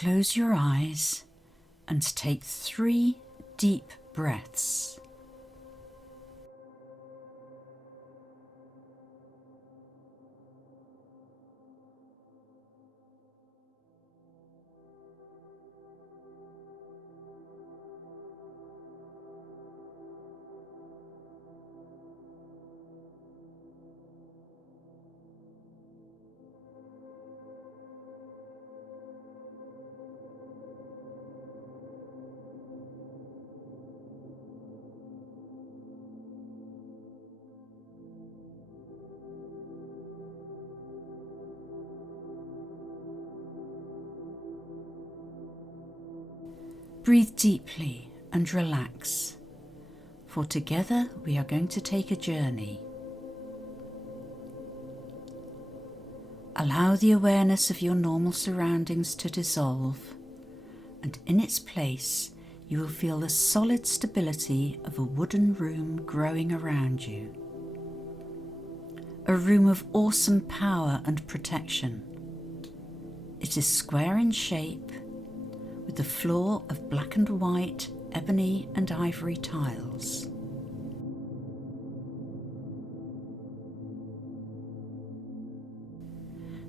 Close your eyes and take 3 deep breaths. Breathe deeply and relax, for together we are going to take a journey. Allow the awareness of your normal surroundings to dissolve, and in its place you will feel the solid stability of a wooden room growing around you. A room of awesome power and protection. It is square in shape, with the floor of black and white, ebony and ivory tiles.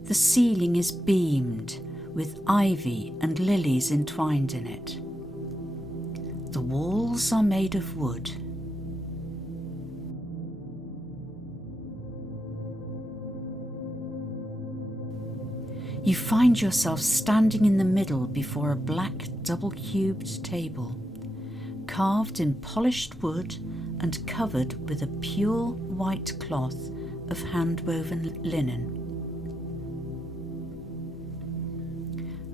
The ceiling is beamed with ivy and lilies entwined in it. The walls are made of wood. You find yourself standing in the middle before a black double-cubed table, carved in polished wood and covered with a pure white cloth of hand-woven linen.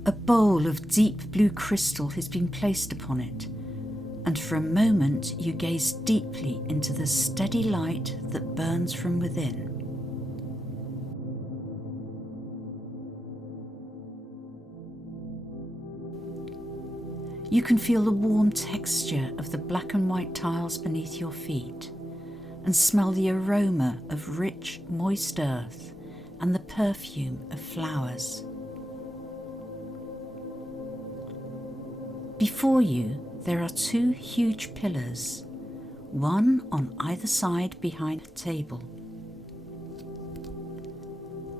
A bowl of deep blue crystal has been placed upon it, and for a moment you gaze deeply into the steady light that burns from within. You can feel the warm texture of the black and white tiles beneath your feet and smell the aroma of rich, moist earth and the perfume of flowers. Before you, there are 2 huge pillars, one on either side behind the table.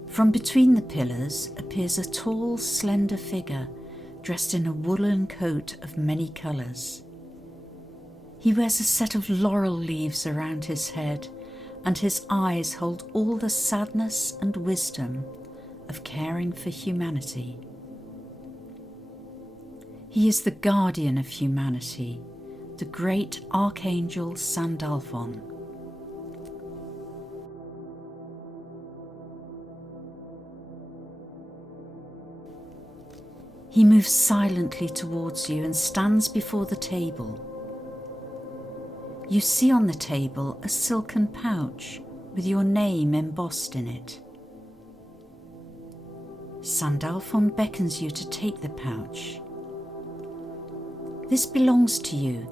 From between the pillars appears a tall, slender figure dressed in a woolen coat of many colours. He wears a set of laurel leaves around his head, and his eyes hold all the sadness and wisdom of caring for humanity. He is the guardian of humanity, the great Archangel Sandalphon. He moves silently towards you and stands before the table. You see on the table a silken pouch with your name embossed in it. Sandalphon beckons you to take the pouch. This belongs to you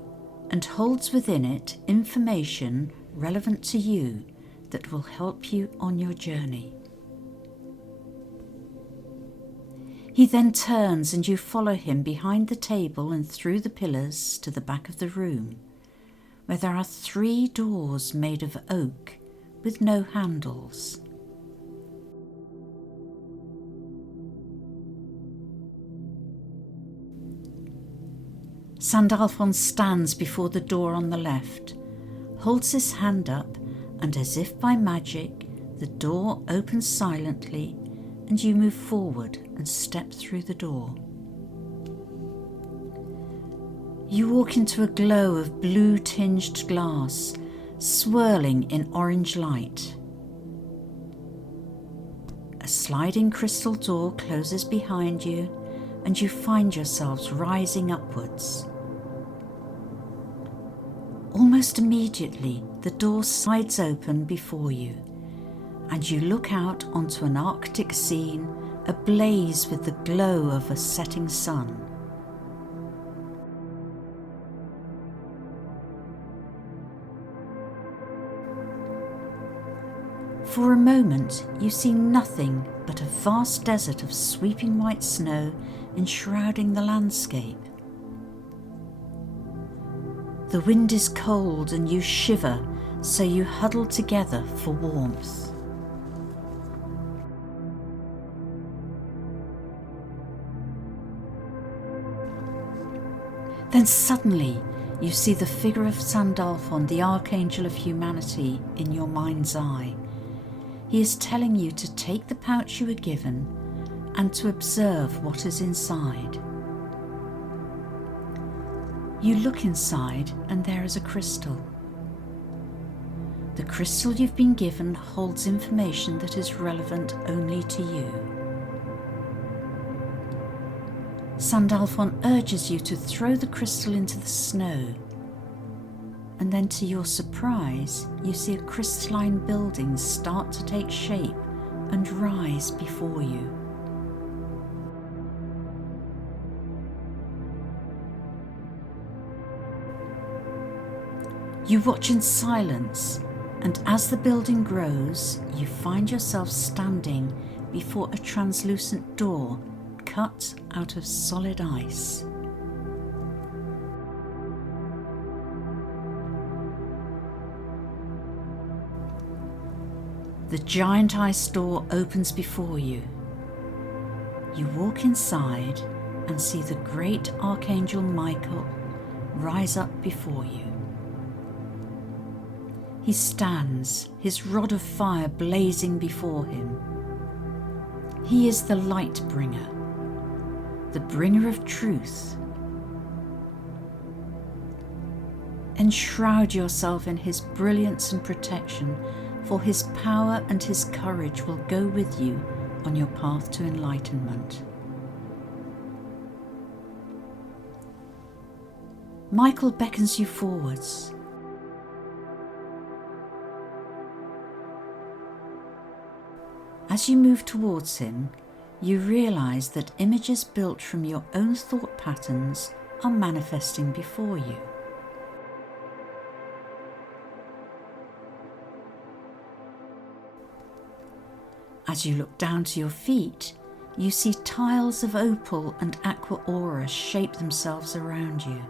and holds within it information relevant to you that will help you on your journey. He then turns and you follow him behind the table and through the pillars to the back of the room, where there are 3 doors made of oak with no handles. Sandalphon stands before the door on the left, holds his hand up, and as if by magic, the door opens silently and you move forward and step through the door. You walk into a glow of blue-tinged glass, swirling in orange light. A sliding crystal door closes behind you, and you find yourselves rising upwards. Almost immediately, the door slides open before you, and you look out onto an Arctic scene ablaze with the glow of a setting sun. For a moment, you see nothing but a vast desert of sweeping white snow enshrouding the landscape. The wind is cold and you shiver, so you huddle together for warmth. Then suddenly you see the figure of Sandalphon, the Archangel of Humanity, in your mind's eye. He is telling you to take the pouch you were given and to observe what is inside. You look inside and there is a crystal. The crystal you've been given holds information that is relevant only to you. Sandalphon urges you to throw the crystal into the snow, and then to your surprise, you see a crystalline building start to take shape and rise before you. You watch in silence, and as the building grows, you find yourself standing before a translucent door cut out of solid ice. The giant ice door opens before you. You walk inside and see the great Archangel Michael rise up before you. He stands, his rod of fire blazing before him. He is the light bringer, the bringer of truth. Enshroud yourself in his brilliance and protection, for his power and his courage will go with you on your path to enlightenment. Michael beckons you forwards. As you move towards him, you realize that images built from your own thought patterns are manifesting before you. As you look down to your feet, you see tiles of opal and aqua aura shape themselves around you.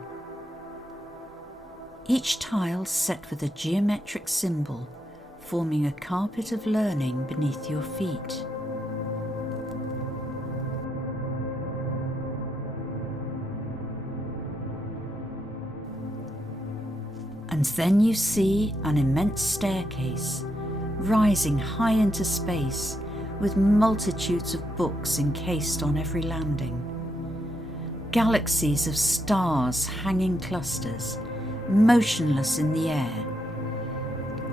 Each tile set with a geometric symbol, forming a carpet of learning beneath your feet. And then you see an immense staircase rising high into space, with multitudes of books encased on every landing. Galaxies of stars hanging clusters, motionless in the air.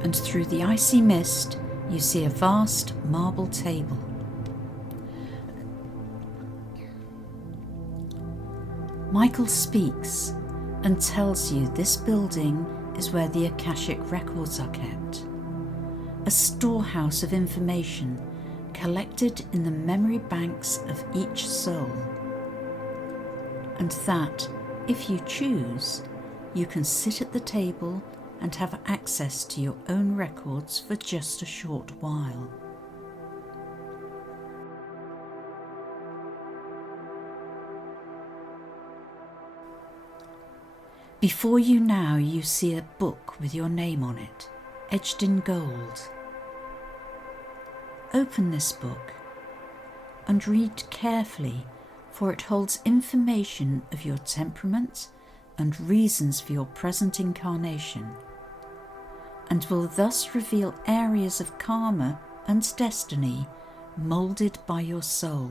And through the icy mist, you see a vast marble table. Michael speaks and tells you this building is where the Akashic records are kept, a storehouse of information collected in the memory banks of each soul, and that, if you choose, you can sit at the table and have access to your own records for just a short while. Before you now, you see a book with your name on it, edged in gold. Open this book and read carefully, for it holds information of your temperament and reasons for your present incarnation, and will thus reveal areas of karma and destiny moulded by your soul.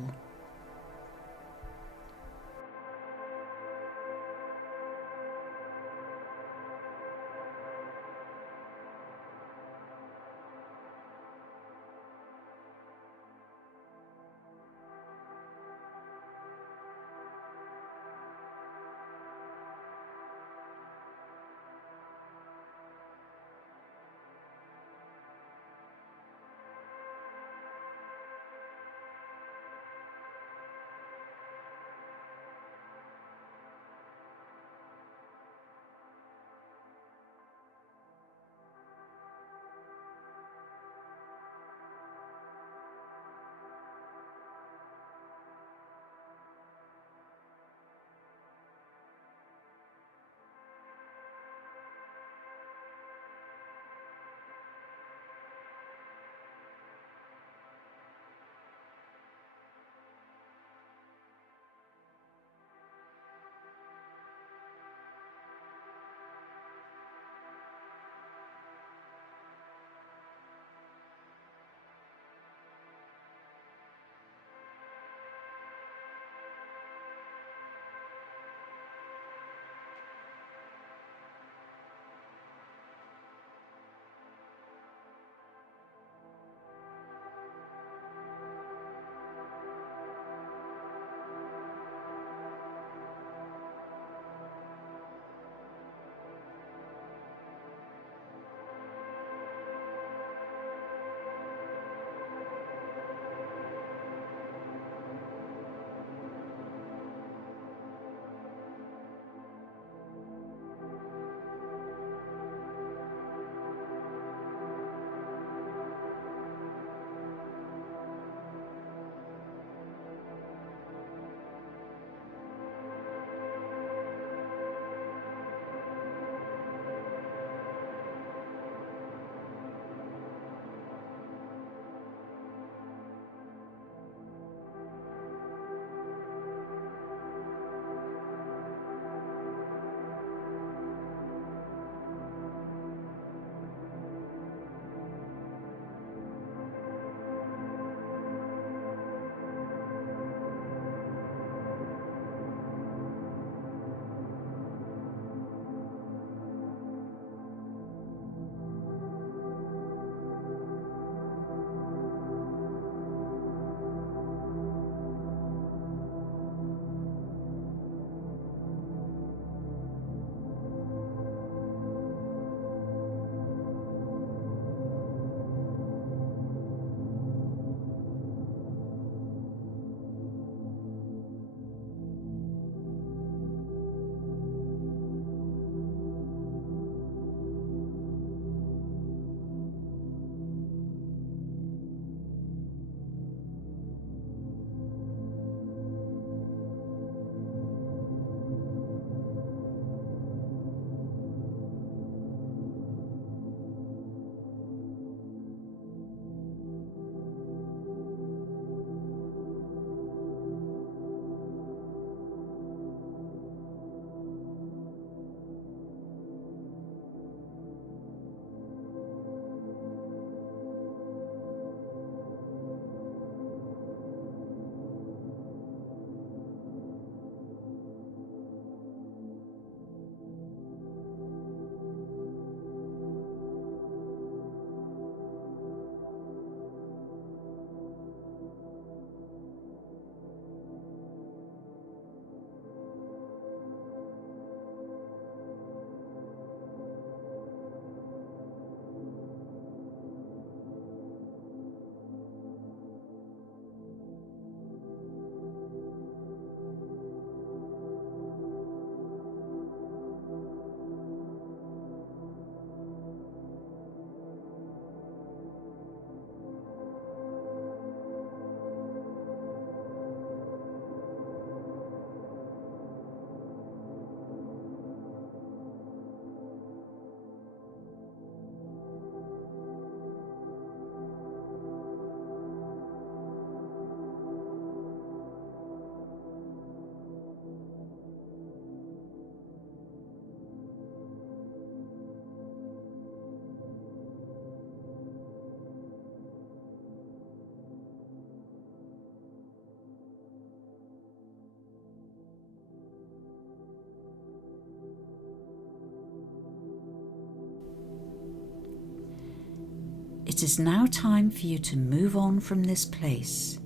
It is now time for you to move on from this place.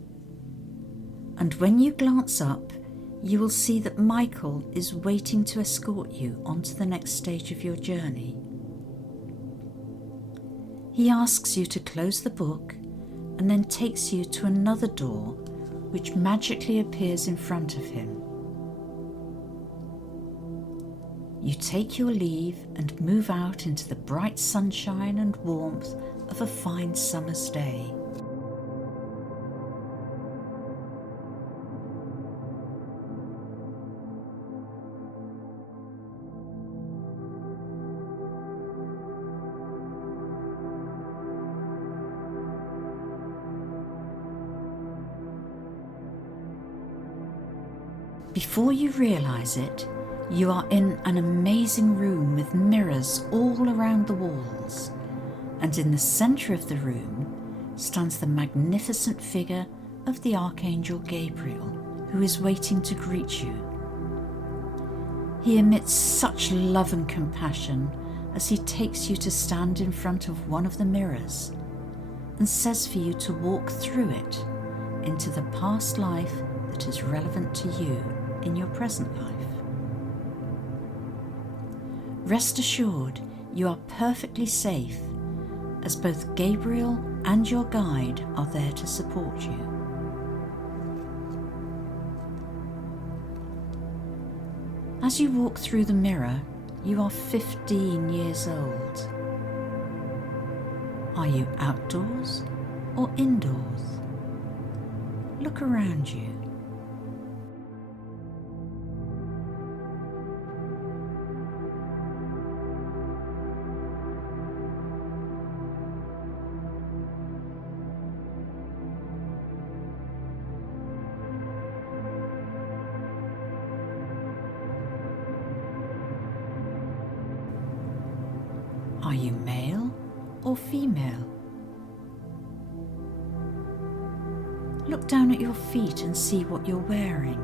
And when you glance up, you will see that Michael is waiting to escort you onto the next stage of your journey. He asks you to close the book and then takes you to another door which magically appears in front of him. You take your leave and move out into the bright sunshine and warmth of a fine summer's day. Before you realise it, you are in an amazing room with mirrors all around the walls, and in the centre of the room stands the magnificent figure of the Archangel Gabriel, who is waiting to greet you. He emits such love and compassion as he takes you to stand in front of one of the mirrors and says for you to walk through it into the past life that is relevant to you in your present life. Rest assured, you are perfectly safe, as both Gabriel and your guide are there to support you. As you walk through the mirror, you are 15 years old. Are you outdoors or indoors? Look around you. Are you male or female? Look down at your feet and see what you're wearing.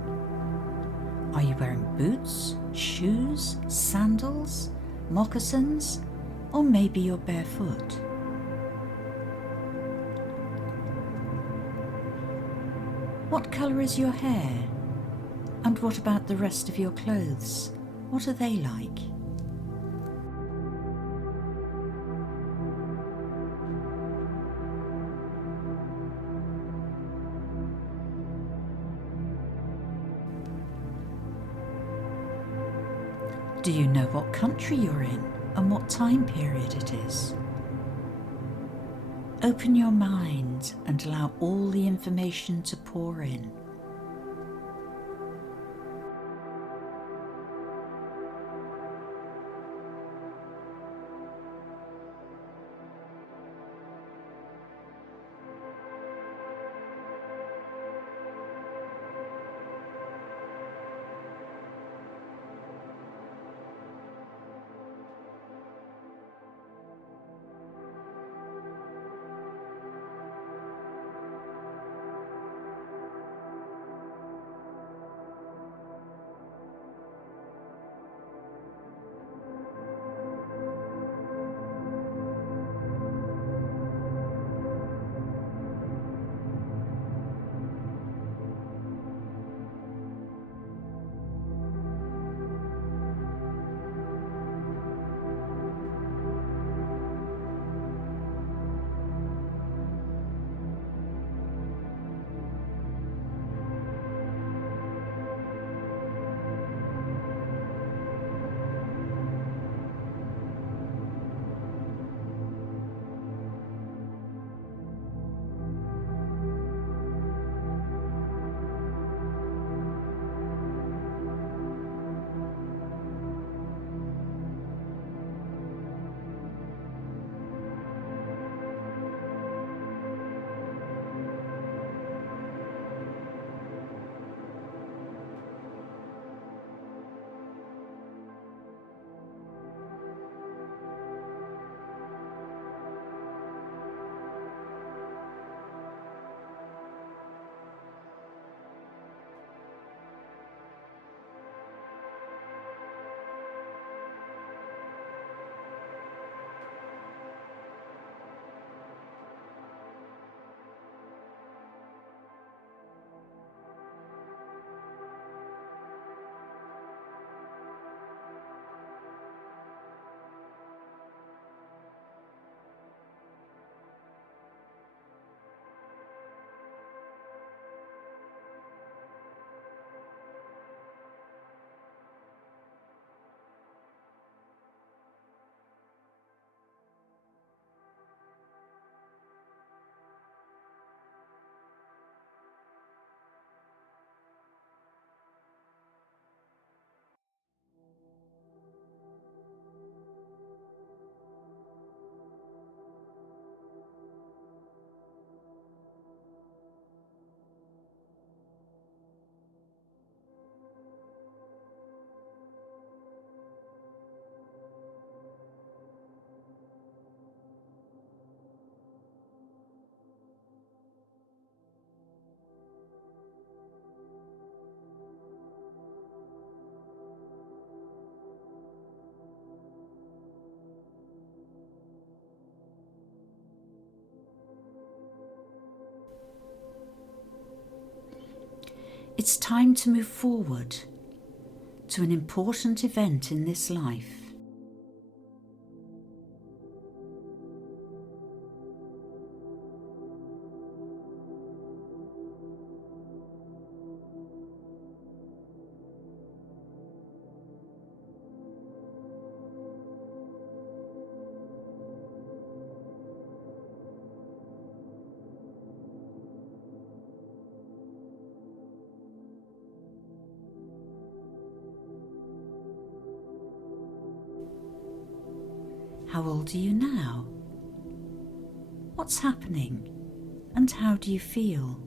Are you wearing boots, shoes, sandals, moccasins, or maybe you're barefoot? What colour is your hair? And what about the rest of your clothes? What are they like? Do you know what country you're in and what time period it is? Open your mind and allow all the information to pour in. It's time to move forward to an important event in this life. How old are you now? What's happening and how do you feel?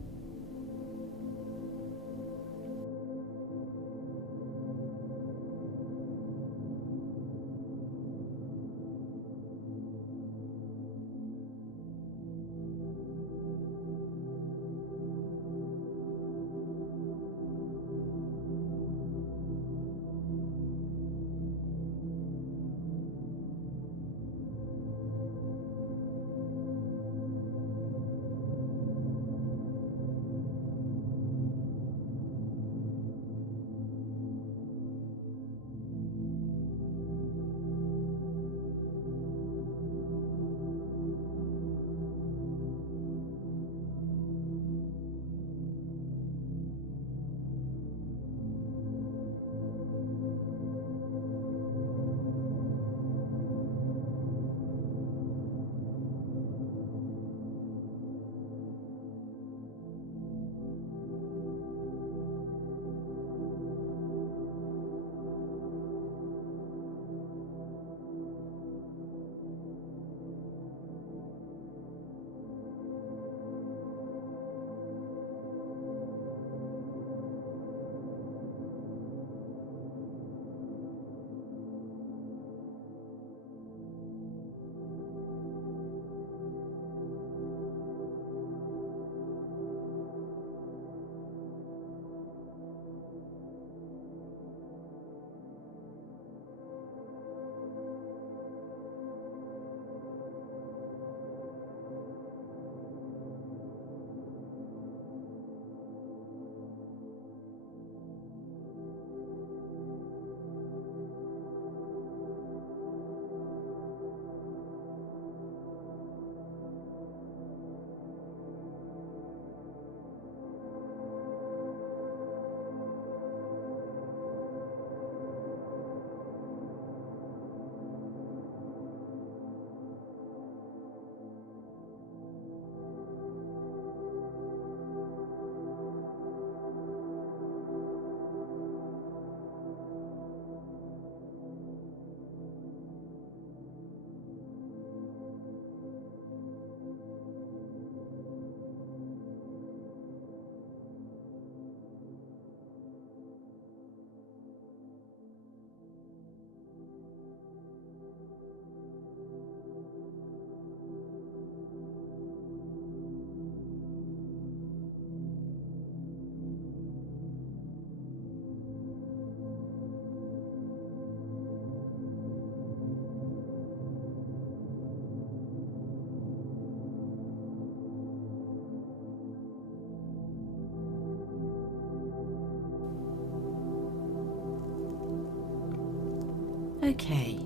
Okay,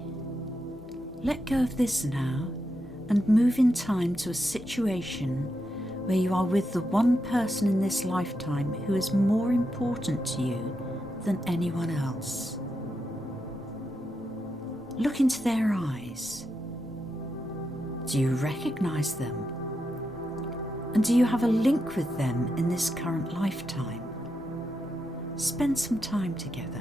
let go of this now and move in time to a situation where you are with the one person in this lifetime who is more important to you than anyone else. Look into their eyes. Do you recognize them? And do you have a link with them in this current lifetime? Spend some time together.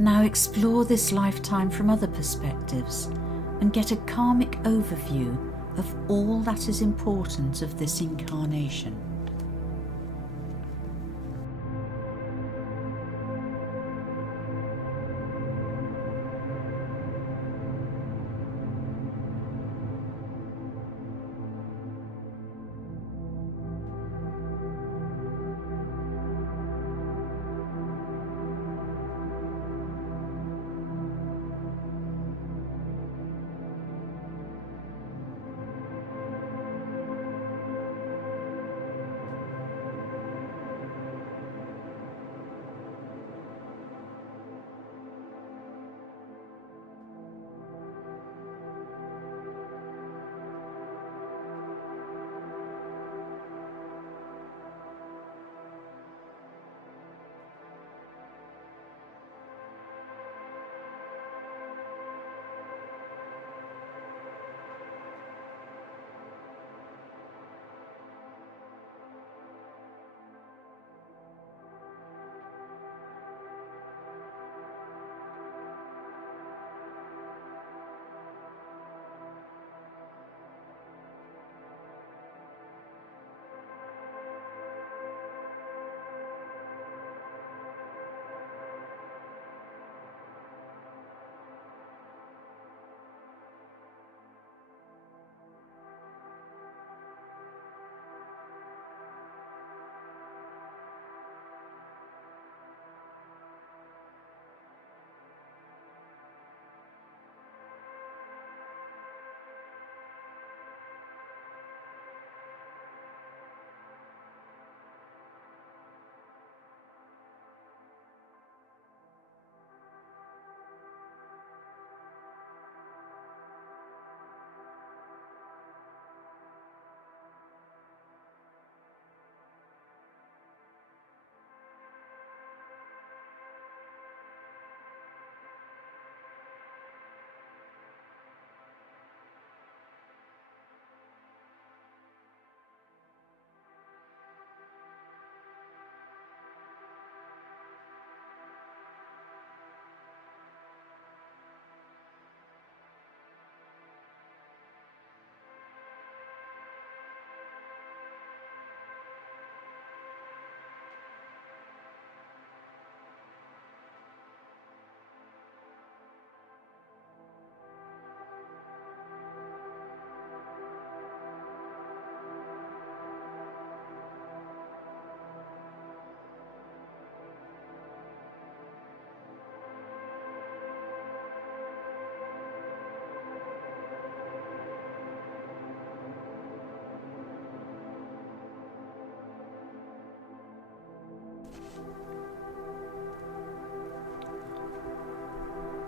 Now explore this lifetime from other perspectives and get a karmic overview of all that is important of this incarnation.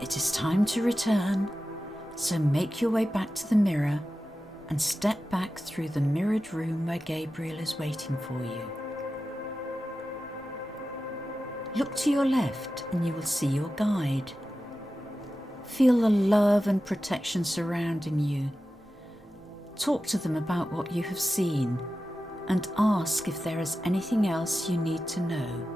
It is time to return, so make your way back to the mirror and step back through the mirrored room where Gabriel is waiting for you. Look to your left and you will see your guide. Feel the love and protection surrounding you. Talk to them about what you have seen and ask if there is anything else you need to know.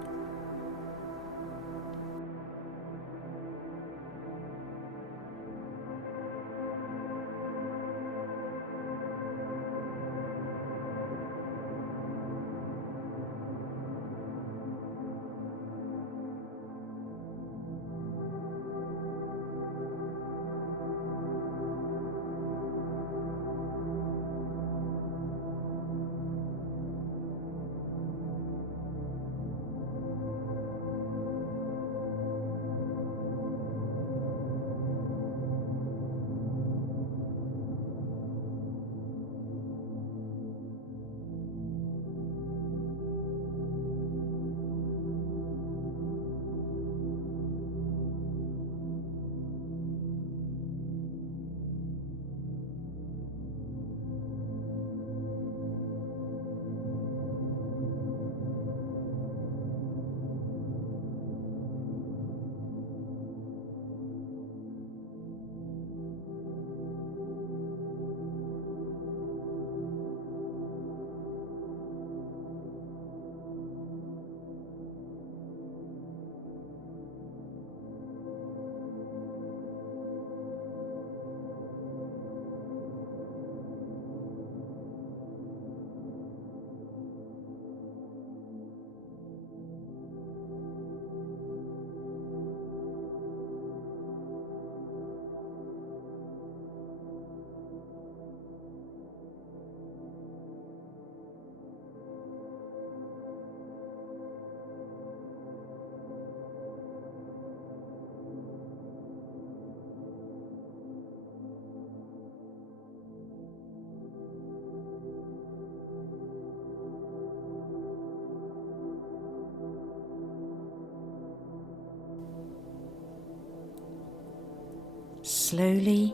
Slowly,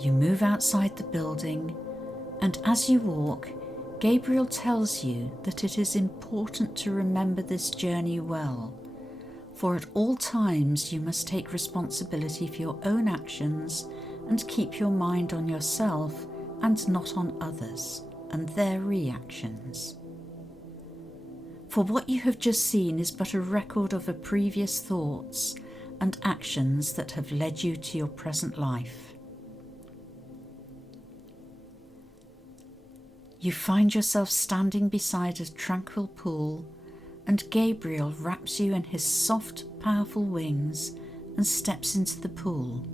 you move outside the building, and as you walk, Gabriel tells you that it is important to remember this journey well, for at all times you must take responsibility for your own actions and keep your mind on yourself and not on others and their reactions. For what you have just seen is but a record of the previous thoughts and actions that have led you to your present life. You find yourself standing beside a tranquil pool, and Gabriel wraps you in his soft, powerful wings and steps into the pool,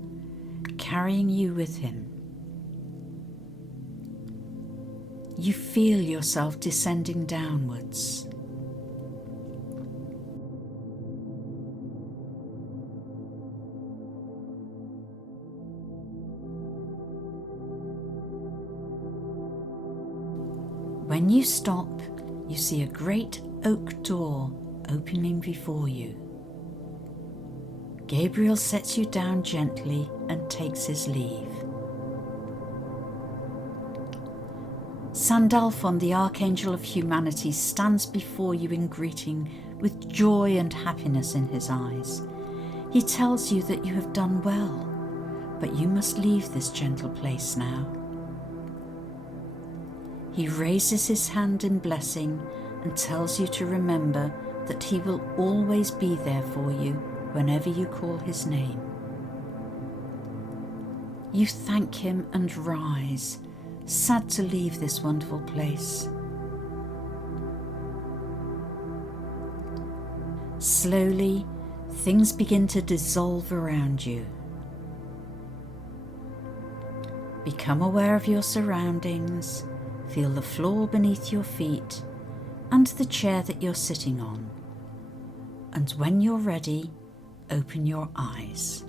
carrying you with him. You feel yourself descending downwards. When you stop, you see a great oak door opening before you. Gabriel sets you down gently and takes his leave. Sandalphon, the Archangel of Humanity, stands before you in greeting with joy and happiness in his eyes. He tells you that you have done well, but you must leave this gentle place now. He raises his hand in blessing and tells you to remember that he will always be there for you whenever you call his name. You thank him and rise, sad to leave this wonderful place. Slowly, things begin to dissolve around you. Become aware of your surroundings. Feel the floor beneath your feet and the chair that you're sitting on. And when you're ready, open your eyes.